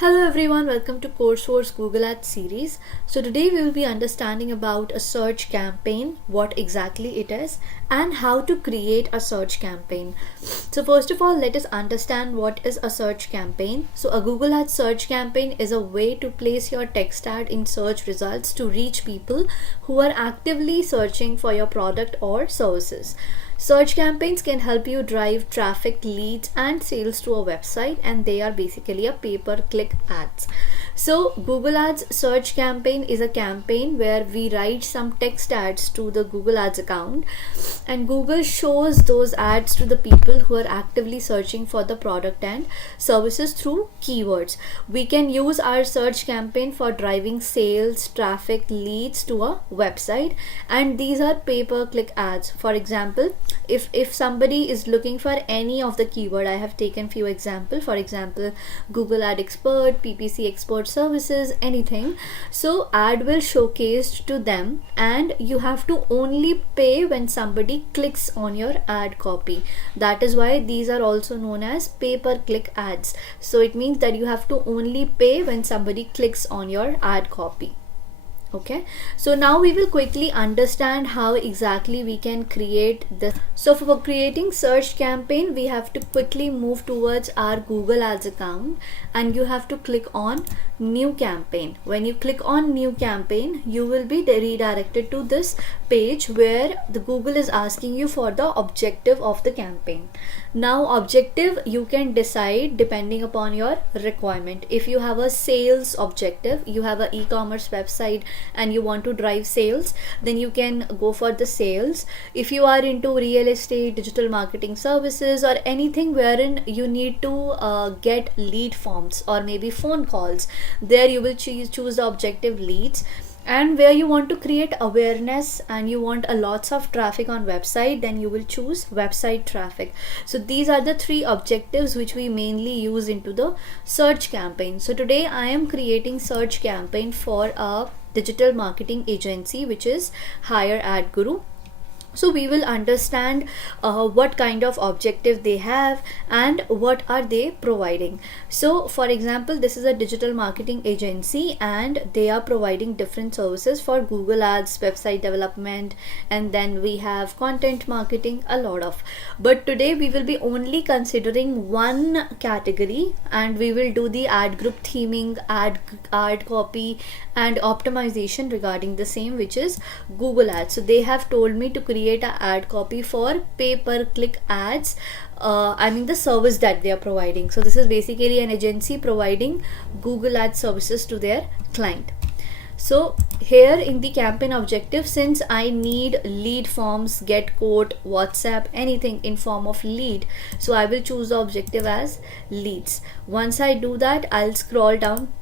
Hello everyone, welcome to Vourse Google Ads series. So today we will be understanding about a search campaign, what exactly it is and how to create a search campaign. So first of all, let us understand what is a search campaign. So a Google Ads search campaign is a way to place your text ad in search results to reach people who are actively searching for your product or services. Search campaigns can help you drive traffic, leads and sales to a website, and they are basically a pay-per-click ads. So Google Ads search campaign is a campaign where we write some text ads to the Google Ads account and Google shows those ads to the people who are actively searching for the product and services through keywords. We can use our search campaign for driving sales, traffic, leads to a website, and these are pay-per-click ads. For example, if somebody is looking for any of the keyword, I have taken few example, for example Google Ad Expert, PPC Expert Services, anything, so ad will showcase to them and you have to only pay when somebody clicks on your ad copy. That is why these are also known as pay-per-click ads. So it means that you have to only pay when somebody clicks on your ad copy. Okay, so now we will quickly understand how exactly we can create this. So for creating search campaign, we have to quickly move towards our Google Ads account and you have to click on new campaign. When you click on new campaign, you will be redirected to this page where the Google is asking you for the objective of the campaign. Now objective you can decide depending upon your requirement. If you have a sales objective, you have an e-commerce website and you want to drive sales, then you can go for the sales. If you are into real estate, digital marketing services or anything wherein you need to get lead forms or maybe phone calls, there you will choose the objective leads. And where you want to create awareness and you want a lots of traffic on website, then you will choose website traffic. So these are the three objectives which we mainly use into the search campaign. So today I am creating search campaign for a digital marketing agency which is Hire Ad Guru. So we will understand what kind of objective they have and what are they providing. So for example, this is a digital marketing agency and they are providing different services for Google Ads, website development, and then we have content marketing, a lot of. But today we will be only considering one category and we will do the ad group theming, ad copy and optimization regarding the same, which is Google Ads. So they have told me to create an ad copy for pay-per-click ads. I mean the service that they are providing. So this is basically an agency providing Google Ads services to their client. So here in the campaign objective, since I need lead forms, get quote, WhatsApp, anything in form of lead, so I will choose the objective as leads. Once I do that, I'll scroll down,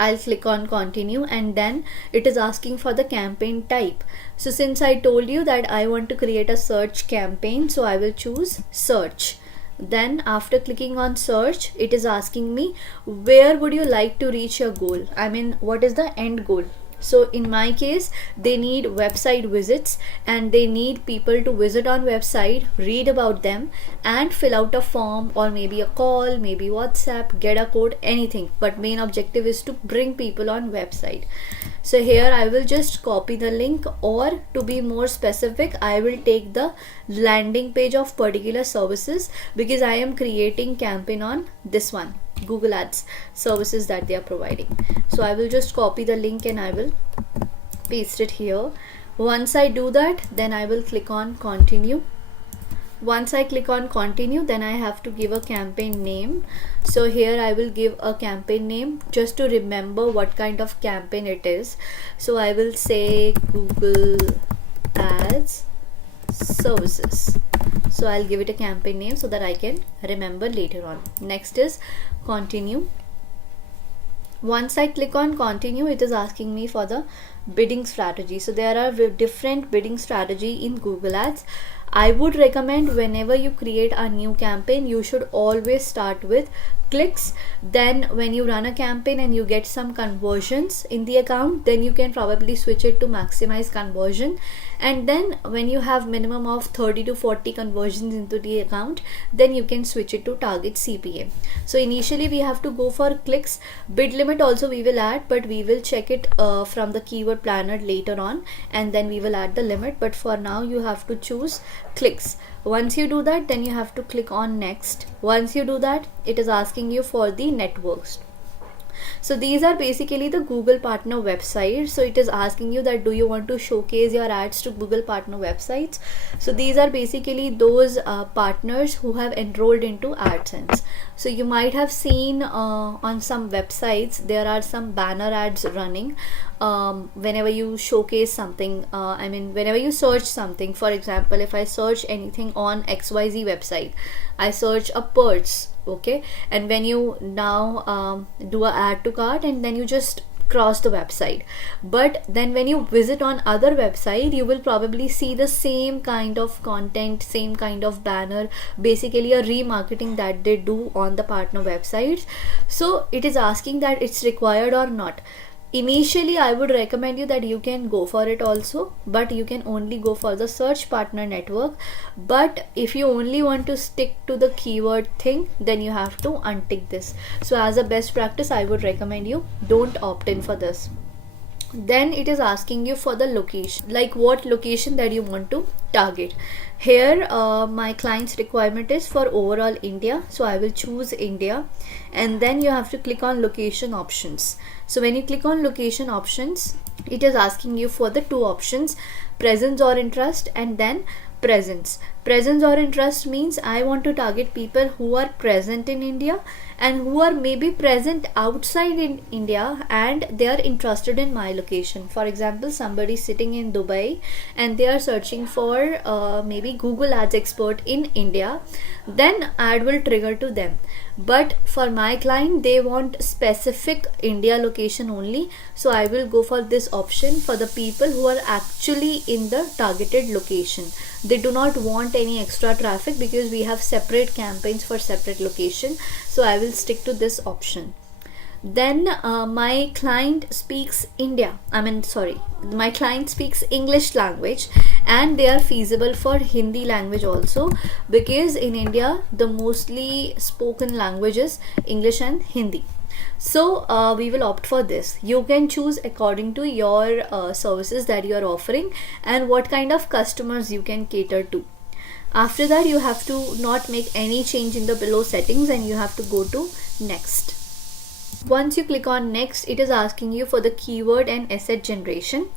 I'll click on continue, and then it is asking for the campaign type. So since I told you that I want to create a search campaign, so I will choose search. Then after clicking on search, it is asking me where would you like to reach your goal. I mean, what is the end goal? So in my case, they need website visits and they need people to visit on website, read about them and fill out a form or maybe a call, maybe WhatsApp, get a code, anything. But main objective is to bring people on website. So here I will just copy the link, or to be more specific, I will take the landing page of particular services because I am creating campaign on this one, Google Ads services that they are providing. So I will just copy the link and I will paste it here. Once I do that, then I will click on continue. Once I click on continue, then I have to give a campaign name. So here I will give a campaign name just to remember what kind of campaign it is. So I will say Google Ads services. So I'll give it a campaign name so that I can remember later on. Next is continue. Once I click on continue, it is asking me for the bidding strategy. So there are different bidding strategy in Google Ads. I would recommend whenever you create a new campaign, you should always start with clicks. Then when you run a campaign and you get some conversions in the account, then you can probably switch it to maximize conversion. And then when you have minimum of 30 to 40 conversions into the account, then you can switch it to target CPM. So initially we have to go for clicks. Bid limit also we will add, but we will check it from the keyword planner later on, and then we will add the limit. But for now you have to choose clicks. Once you do that, then you have to click on next. Once you do that, it is asking you for the networks. So these are basically the Google partner websites. So it is asking you that do you want to showcase your ads to Google partner websites. So these are basically those partners who have enrolled into AdSense. So you might have seen on some websites there are some banner ads running whenever you showcase something. Whenever you search something, for example, if I search anything on XYZ website, I search a purse, okay, and when you now do a add to cart, and then you just cross the website, but then when you visit on other website, you will probably see the same kind of content, same kind of banner, basically a remarketing that they do on the partner websites. So it is asking that it's required or not. Initially I would recommend you that you can go for it also, but you can only go for the search partner network. But if you only want to stick to the keyword thing, then you have to untick this. So as a best practice, I would recommend you don't opt in for this. Then it is asking you for the location, like what location that you want to target. Here my client's requirement is for overall India, so I will choose India. And then you have to click on location options. So when you click on location options, it is asking you for the two options, presence or interest, and then presence. Presence or interest means I want to target people who are present in India and who are maybe present outside in India and they are interested in my location. For example, somebody sitting in Dubai and they are searching for maybe Google Ads expert in India, then ad will trigger to them. But for my client, they want specific India location only, so I will go for this option for the people who are actually in the targeted location. They do not want any extra traffic because we have separate campaigns for separate location, so I will stick to this option. Then my client speaks my client speaks English language and they are feasible for Hindi language also, because in India the mostly spoken languages English and Hindi. So we will opt for this. You can choose according to your services that you are offering and what kind of customers you can cater to. After that, you have to not make any change in the below settings and you have to go to next. Once you click on next, it is asking you for the keyword and asset generation.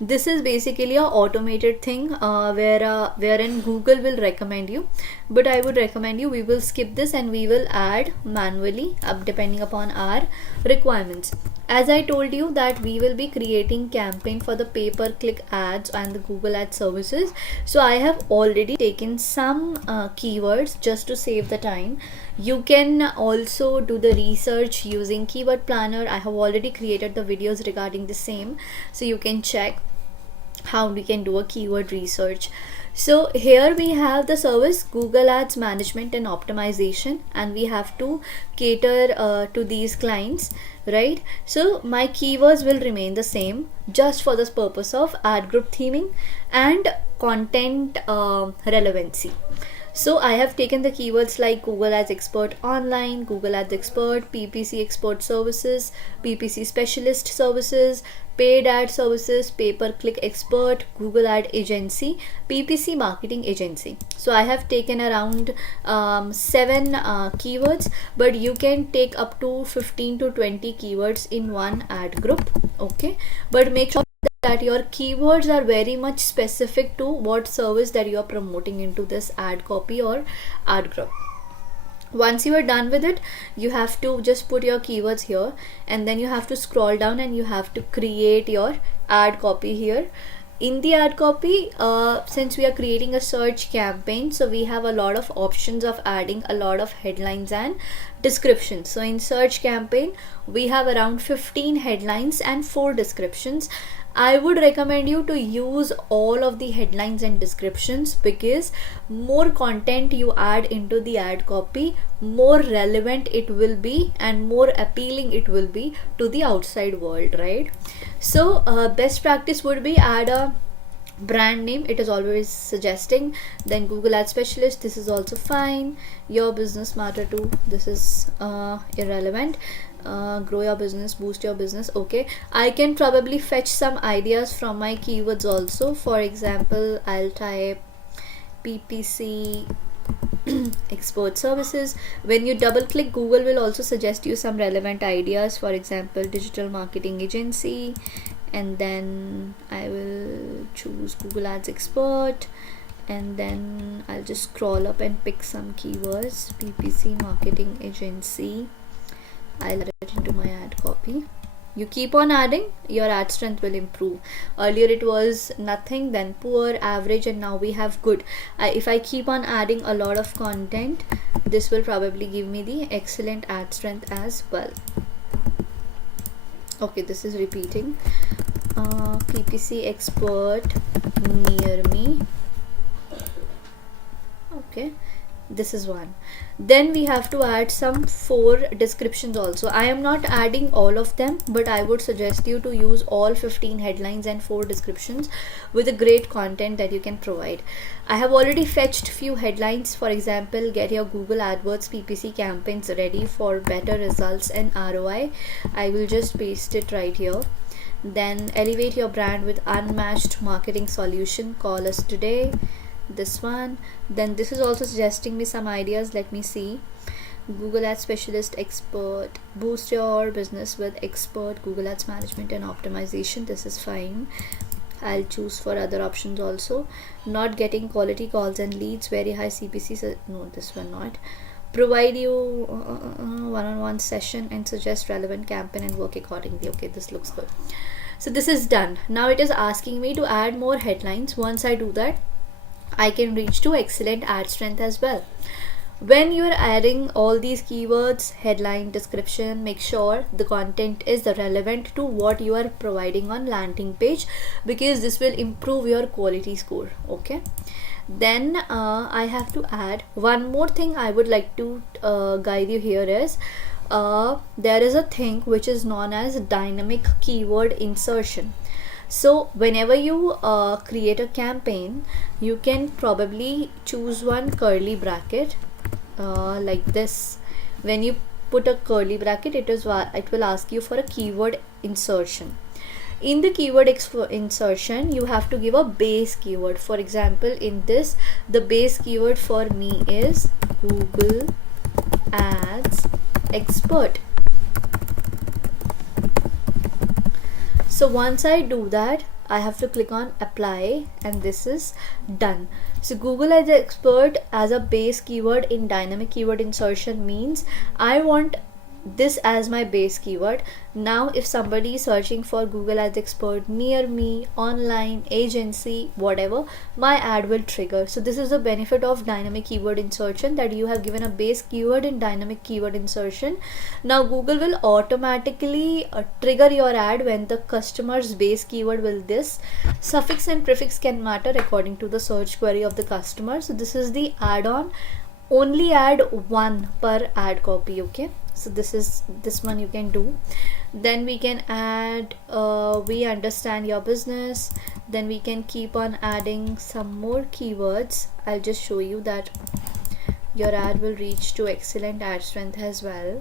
This is basically a automated thing wherein Google will recommend you, but I would recommend you we will skip this and we will add manually depending upon our requirements. As I told you that we will be creating campaign for the pay-per-click ads and the Google Ads services, so I have already taken some keywords just to save the time. You can also do the research using keyword planner. I have already created the videos regarding the same, so you can check how we can do a keyword research. So here we have the service Google Ads management and optimization, and we have to cater to these clients, right? So my keywords will remain the same just for this purpose of ad group theming and content relevancy. So I have taken the keywords like Google Ads Expert Online, Google Ads Expert, PPC Expert Services, PPC Specialist Services, Paid Ad Services, Pay-Per-Click Expert, Google Ad Agency, PPC Marketing Agency. So I have taken around 7 keywords, but you can take up to 15 to 20 keywords in one ad group, okay? But make sure that your keywords are very much specific to what service that you are promoting into this ad copy or ad group. Once you are done with it, you have to just put your keywords here and then you have to scroll down and you have to create your ad copy here. In the ad copy, since we are creating a search campaign, so we have a lot of options of adding a lot of headlines and descriptions. So in search campaign, we have around 15 headlines and 4 descriptions. I would recommend you to use all of the headlines and descriptions, because more content you add into the ad copy, more relevant it will be and more appealing it will be to the outside world, right? So best practice would be add a brand name, it is always suggesting. Then Google Ad Specialist, this is also fine. Your business matter too, this is irrelevant. Grow your business, boost your business. Okay, I can probably fetch some ideas from my keywords also. For example, I'll type PPC expert services. When you double click, Google will also suggest you some relevant ideas. For example, digital marketing agency, and then I will choose Google Ads expert, and then I'll just scroll up and pick some keywords. PPC marketing agency, I'll add it into my ad copy. You keep on adding, your ad strength will improve. Earlier it was nothing, then poor, average, and now we have good. If I keep on adding a lot of content, this will probably give me the excellent ad strength as well. Okay, this is repeating. PPC expert near me. Okay, this is one. Then we have to add some 4 descriptions also. I am not adding all of them, but I would suggest you to use all 15 headlines and 4 descriptions with a great content that you can provide. I have already fetched few headlines. For example, get your Google AdWords PPC campaigns ready for better results and ROI. I will just paste it right here. Then elevate your brand with unmatched marketing solution, call us today, this one. Then this is also suggesting me some ideas, let me see. Google Ads Specialist expert, boost your business with expert Google Ads management and optimization, this is fine. I'll choose for other options also. Not getting quality calls and leads, very high CPC, so no, this one not. Provide you one-on-one session and suggest relevant campaign and work accordingly. Okay, this looks good. So this is done. Now it is asking me to add more headlines. Once I do that, I can reach to excellent ad strength as well. When you're adding all these keywords, headline, description, make sure the content is relevant to what you are providing on landing page, because this will improve your quality score. Okay, then I have to add one more thing. I would like to guide you here is there is a thing which is known as dynamic keyword insertion. So whenever you create a campaign, you can probably choose one curly bracket like this. When you put a curly bracket, it will ask you for a keyword insertion. In the keyword insertion, you have to give a base keyword. For example, in this, the base keyword for me is Google Ads expert. So once I do that, I have to click on apply, and this is done. So Google Ads expert as a base keyword in dynamic keyword insertion means I want this as my base keyword. Now if somebody is searching for Google Ads expert near me, online, agency, whatever, my ad will trigger. So this is the benefit of dynamic keyword insertion, that you have given a base keyword in dynamic keyword insertion. Now Google will automatically trigger your ad when the customer's base keyword will this. Suffix and prefix can matter according to the search query of the customer. So this is the add-on. Only add one per ad copy. Okay, so this one you can do. Then we can add we understand your business. Then we can keep on adding some more keywords. I'll just show you that your ad will reach to excellent ad strength as well.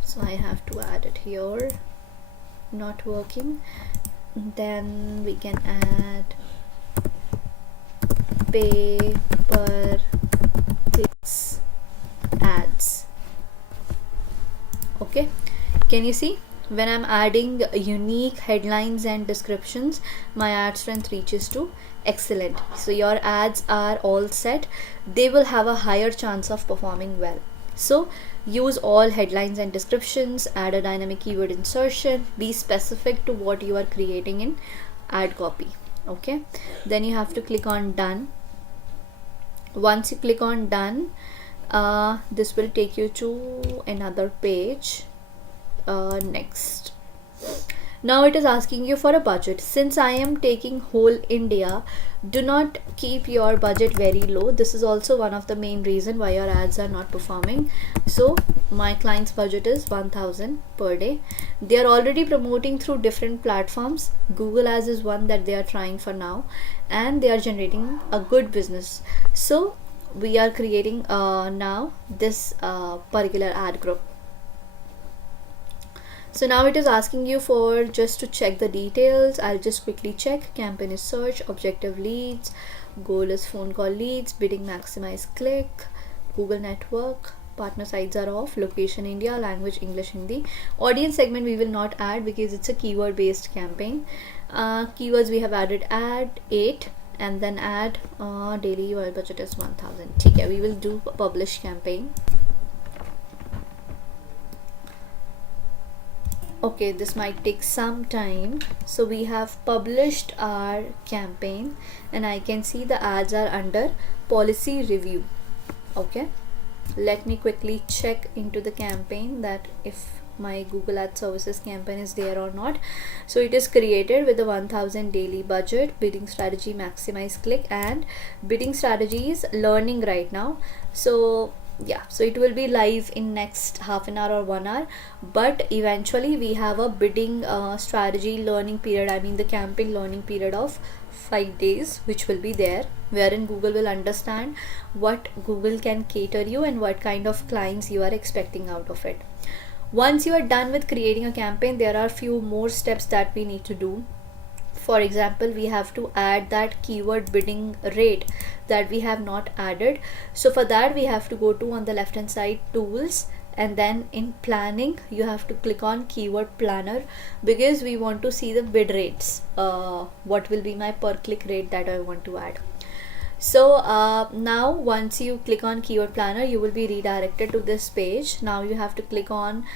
So I have to add it here, not working. Then we can add pay per clicks ads. Okay, can you see, when I'm adding unique headlines and descriptions, my ad strength reaches to excellent. So your ads are all set, they will have a higher chance of performing well. So use all headlines and descriptions, add a dynamic keyword insertion, be specific to what you are creating in ad copy. Okay, then you have to click on done. Once you click on done, this will take you to another page. Next, Now it is asking you for a budget. Since I am taking whole India, do not keep your budget very low. This is also one of the main reason why your ads are not performing. So my client's budget is 1000 per day. They are already promoting through different platforms. Google Ads is one that they are trying for now, and they are generating a good business. So we are creating now this particular ad group. So now it is asking you for just to check the details. I'll just quickly check. Campaign is search, objective leads, goal is phone call leads, bidding maximize click, Google network, partner sites are off, location India, language English Hindi. Audience segment we will not add because it's a keyword based campaign. Keywords we have added ad 8, and then add daily oil budget is 1000. Okay, we will do publish campaign. Okay, this might take some time. So we have published our campaign, and I can see the ads are under policy review. Okay, let me quickly check into the campaign that if my Google Ad Services campaign is there or not. So it is created with the 1000 daily budget, bidding strategy maximize click, and bidding strategy is learning right now. So yeah, so it will be live in next half an hour or 1 hour, but eventually we have a bidding strategy learning period, I mean the campaign learning period of 5 days, which will be there, wherein Google will understand what Google can cater you and what kind of clients you are expecting out of it. Once you are done with creating a campaign, there are few more steps that we need to do. For example, we have to add that keyword bidding rate that we have not added. So for that we have to go to on the left hand side tools, and then in planning you have to click on keyword planner, because we want to see the bid rates, what will be my per click rate that I want to add. So now once you click on keyword planner, you will be redirected to this page. Now you have to click on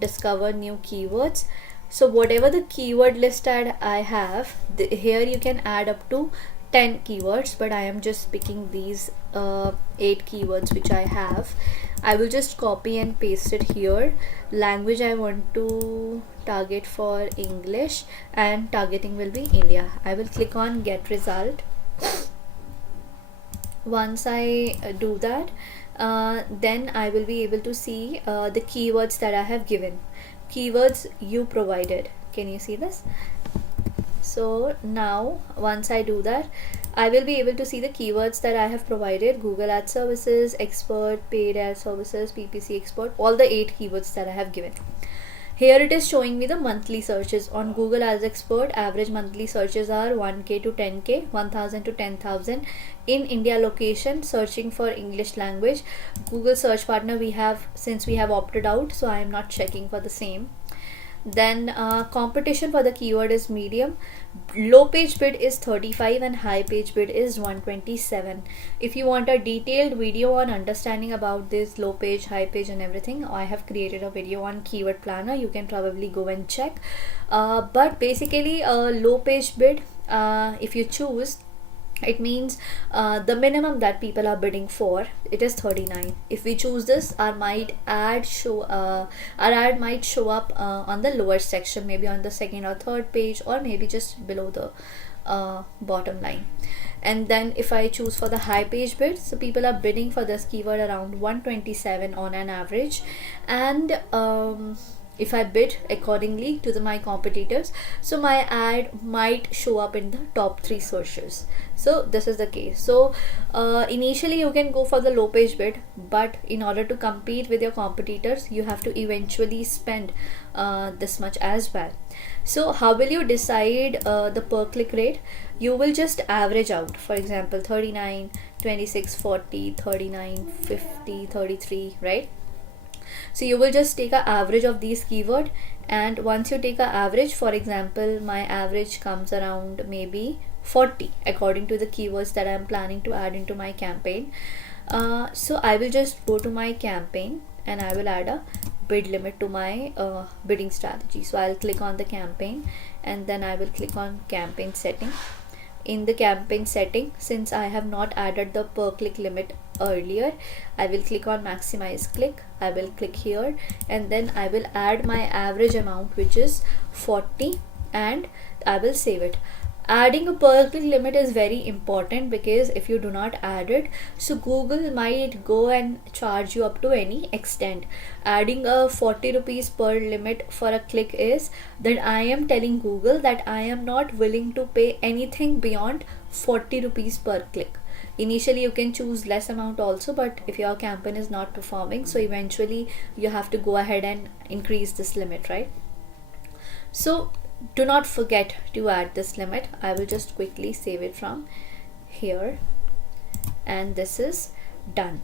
discover new keywords. So whatever the keyword list I have, here you can add up to 10 keywords, but I am just picking these 8 keywords which I have. I will just copy and paste it here. Language I want to target for English, and targeting will be India. I will click on get result. Once I do that, then I will be able to see the keywords that I have given. Keywords you provided. Can you see this? So now once I do that, I will be able to see the keywords that I have provided: Google Ad Services, Expert, Paid Ad Services, PPC Expert, all the 8 keywords that I have given. Here it is showing me the monthly searches on Google Ads Expert. Average monthly searches are 1k to 10k, 1000 to 10,000. In India location, searching for English language. Google search partner we have, since we have opted out, so I am not checking for the same. Then competition for the keyword is medium. Low page bid is 35 and high page bid is 127. If you want a detailed video on understanding about this low page, high page and everything, I have created a video on keyword planner. You can probably go and check. But basically low page bid, if you choose, it means the minimum that people are bidding for, it is 39. If we choose this, our ad might show up on the lower section, maybe on the second or third page, or maybe just below the bottom line. And then if I choose for the high page bid, so people are bidding for this keyword around 127 on an average, and if I bid accordingly to my competitors, so my ad might show up in the top 3 searches. So this is the case. So initially you can go for the low page bid, but in order to compete with your competitors, you have to eventually spend this much as well. So how will you decide the per click rate? You will just average out, for example 39, 26, 40, 39, 50, 33, right? So you will just take an average of these keyword, and once you take an average, for example my average comes around maybe 40 according to the keywords that I am planning to add into my campaign. So I will just go to my campaign and I will add a bid limit to my bidding strategy. So I'll click on the campaign, and then I will click on campaign setting. In the campaign setting, since I have not added the per click limit earlier. I will click on maximize click, I will click here, and then I will add my average amount, which is 40, and I will save it. Adding a per click limit is very important, because if you do not add it, so Google might go and charge you up to any extent. Adding a 40 rupees per limit for a click is that I am telling Google that I am not willing to pay anything beyond 40 rupees per click. Initially you can choose less amount also, but if your campaign is not performing, so eventually you have to go ahead and increase this limit, right? So do not forget to add this limit. I will just quickly save it from here, and this is done.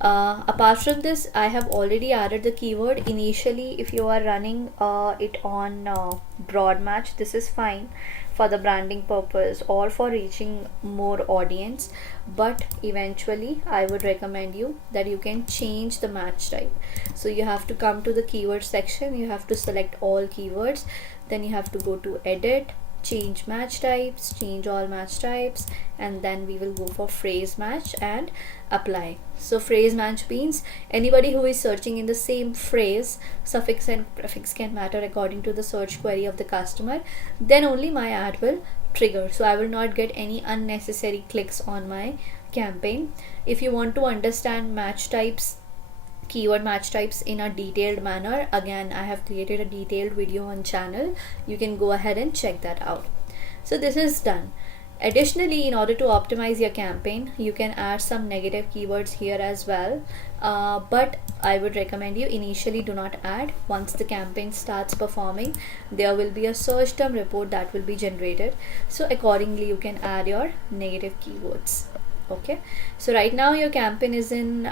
Apart from this, I have already added the keyword. Initially, if you are running it on broad match, this is fine for the branding purpose or for reaching more audience, but eventually I would recommend you that you can change the match type. So you have to come to the keyword section, you have to select all keywords, then you have to go to edit, change match types, change all match types, and then we will go for phrase match and apply. So phrase match means anybody who is searching in the same phrase, suffix and prefix can matter according to the search query of the customer, then only my ad will trigger. So I will not get any unnecessary clicks on my campaign. If you want to understand match types, keyword match types in a detailed manner, again I have created a detailed video on channel, you can go ahead and check that out. So this is done. Additionally, in order to optimize your campaign, you can add some negative keywords here as well, but I would recommend you initially do not add. Once the campaign starts performing, there will be a search term report that will be generated, so accordingly you can add your negative keywords. Okay, so right now your campaign is in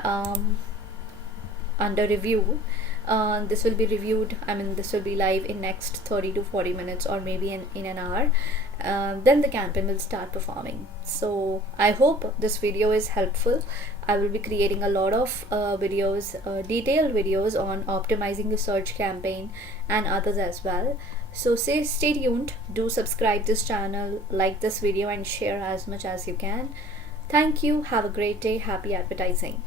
under review. This will be reviewed, this will be live in next 30 to 40 minutes, or maybe in an hour. Then the campaign will start performing. So I hope this video is helpful. I will be creating a lot of videos, detailed videos on optimizing the search campaign and others as well. So stay tuned, do subscribe this channel, like this video, and share as much as you can. Thank you, have a great day, happy advertising.